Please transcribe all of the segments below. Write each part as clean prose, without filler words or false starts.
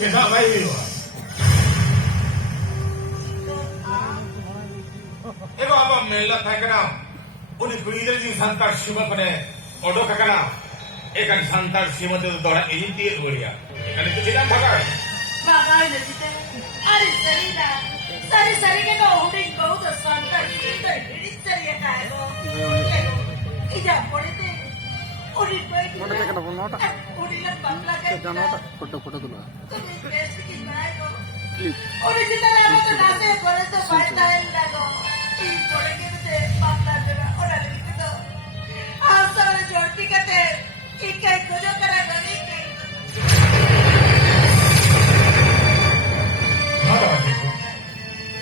Kita bayi. Ego apa mela thay kena. Uni kuiler di santar shima kene odo kakana. Ekan santar shima tu dora inti uria. Ekan itu tidak bagai. Bagai nanti. Ari sari ke kau udah kau tu santar kita ini cari ya kau. Ija boleh deh. Uri baik. Nota cek ada nota. Uri lah bangla kan. Cek nota. Foto dulu. तो best की बनाए को Click. और इसी तरह हम तो नाचे करे तो फायदा है लगो कि पड़े के तो पापा जरा और अलग के तो आप सब जोड़ी करते एक एक को जो करा गरी के Nada bagai.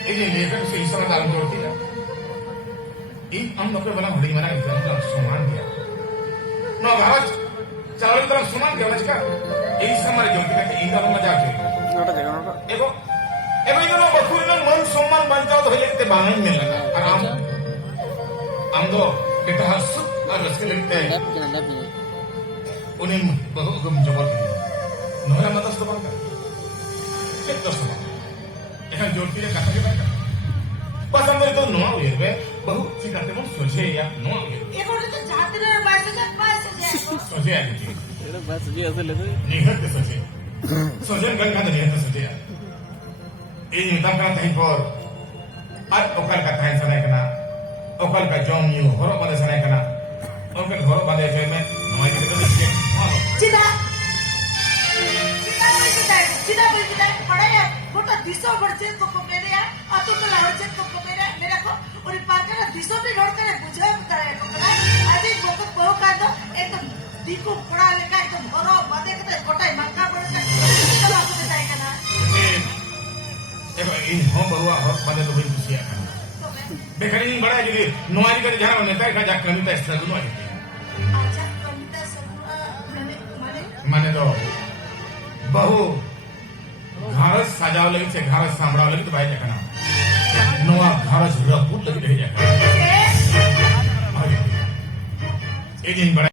Ini lepas itu isra dalam jorti ya. Ini हम लोग के बना बड़ी मना इंसान का सम्मान दिया. No भारत चारों तरफ सम्मान दिया बच्चा. ini sama jorti का ini dalam मजाक है. Nota cek nota. Ego itu no बखूर ना मन सम्मान बंचाओ तो ये ते बांग में लगा. आराम. हम तो kita harus harus kelihatan. Lap jangan lap ni. उन्हें बहुत गम जबर किया. नोरा मत तो बंद कर. कितना समय. एखान जोड़ती है कहाँ के बंद कर. pas हमरे तो नोआ हुए बे बहुत सी करते वो सोचे या नोआ हुए. ये बोले तो जाते रहे पैसे से सोचे यार जी. Ini bahasa dia asal itu. निहर के सोचे. सोचे गल का निहर के सोचे यार. ini तब का तहीं पर आज ओकल का थाई सनाई कना. ओकल का जॉन न्यू हरो बंदे सनाई कना. ओकल हरो बंदे जो में नोआ के तो देखिए. चिदा बोल चिदा पढ़े है मोटा दिसो बढ़चे तो को मेरे यार अतो तो लड़चे तो को मेरा को और पाकर दिसो भी रोड करे बुझे करे को ना आज एक वक्त बहु का तो एकदम दिको पड़ा लेका एकदम भरो बादे के कोटाई मक्का पड़े तो आपको बताएगा ना ini हम बहुआ हो बंदे तो भाई खुशियां kan. बेकरी बड़ा jadi नोआ जी का जहां नेता का जा कमी तो एक्स्ट्रा नोआ जी. अच्छा कविता सब माने माने तो बहु घर सजाव लगी से घर सांभराव लगी तो भाई देखना नोआ घर रपूत लगी रह जाए. एक दिन बड़ा